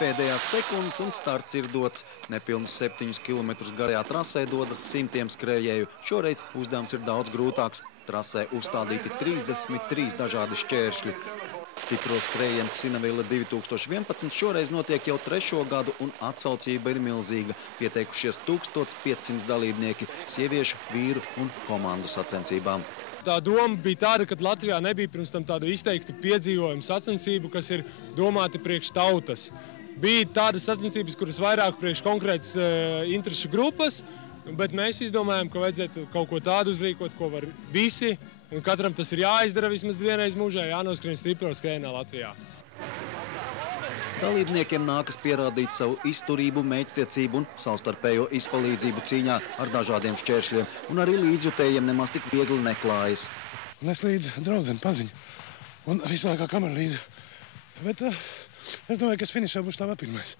pēdējās sekundes un starts ir dots. Nepilnus 7 km garajā trasē dodas simtiem skrējēju. Šoreiz uzdevums ir daudz grūtāks. Trasē uzstādīti 33 dažādi šķēršļi. Stipro skrējiens Sinavilla 2011 šoreiz notiek jau 3. gadu un atsaucība ir milzīga. Pieteikušies 1500 dalībnieki, sieviešu, vīru un komandu sacensībām. Tā doma bija tāda, ka Latvijā nebija pirms tam tādu izteiktu piedzīvojumu sacensību, kas ir domāti priekš tautas. Bija tādas sacensības, kuras vairāk priekš konkrētas interešu grupas, bet mēs izdomājām, ka vajadzētu kaut ko tādu uzrīkot, ko var visi, un katram tas ir jāizdara vismaz vienreiz mūžā, jānoskrien stipro skrējienā Latvijā. Dalībniekiem nākas pierādīt savu izturību, mērķtiecību un savstarpējo izpalīdzību cīņā ar dažādiem šķēršļiem, un arī līdzjutējiem nemaz tik viegli neklājas. Un es līdzi draudzeni paziņu, un visu laikā kamera līdzi, bet es domāju, ka es finišā būšu tā pirmais.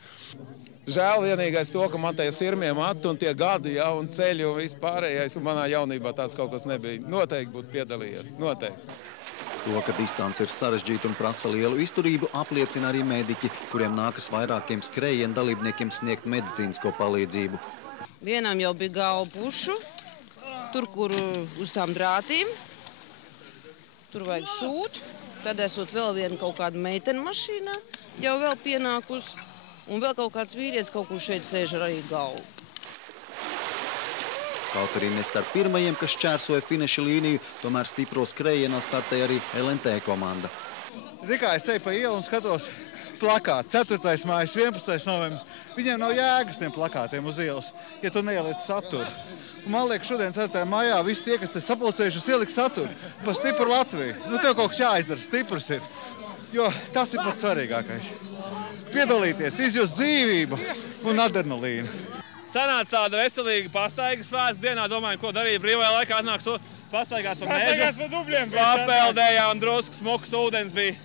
Žēl vienīgais to, ka man tie sirmie mati un tie gadi, ja, un ceļi un viss pārējais, un manā jaunībā tāds kaut kas nebija. Noteikti būtu piedalījies, noteikti. To, ka distance ir sarežģīta un prasa lielu izturību, apliecina arī mediķi, kuriem nākas vairākiem skrējienu dalībniekiem sniegt medicīnisko palīdzību. Vienam jau bija galva pušu, tur, kur uz tām drātīm, tur vajag šūt, tad esot vēl viena kaut kāda meitena mašīnā, jau vēl pienākus, un vēl kaut kāds vīrietis kaut kur šeit sēž ar arī galvu. Kaut arī ne starp pirmajiem, kas šķērsoja finiša līniju, tomēr stipro skrējienā startēja arī LNT komanda. Zini kā, es eju pa ielu un skatos plakātu, 4. mājas, 11. novembris. Viņiem nav jēgas tiem plakātiem uz ielas, ja tu neieliec saturu. Un man liekas, šodien 4. maijā visi tie, kas te sapulcējušies, ieliks saturu pa stipru Latviju. Nu, tev kaut kas jāizdara, stiprs ir, jo tas ir pats svarīgākais. Piedalīties, izjust dzīvību un adrenalīnu. Sanāca tāda veselīga pastaiga svētku dienā, domājam, ko darīt brīvajā laikā, atnāks pastaigās pa mežu. Pastaigās pa dubļiem. Papeldējām, drusku smuks ūdens bija.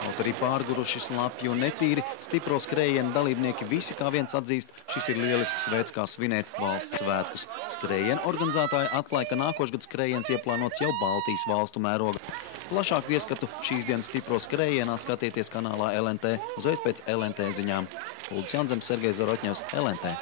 Kaut arī pārguruši, slapji un netīri, stipro skrējienu dalībnieki visi kā viens atzīst, šis ir lielisks veids, kā svinēt valsts svētkus. Skrējienu organizētāji atklāja, ka nākošgad skrējiens ieplānots jau Baltijas valstu mēroga. Plašāku ieskatu šīs dienas stipro skrējienā skatieties kanālā LNT, uzreiz pēc LNT ziņām. Uldis Janzems, Sergejs Zarotņevs, LNT.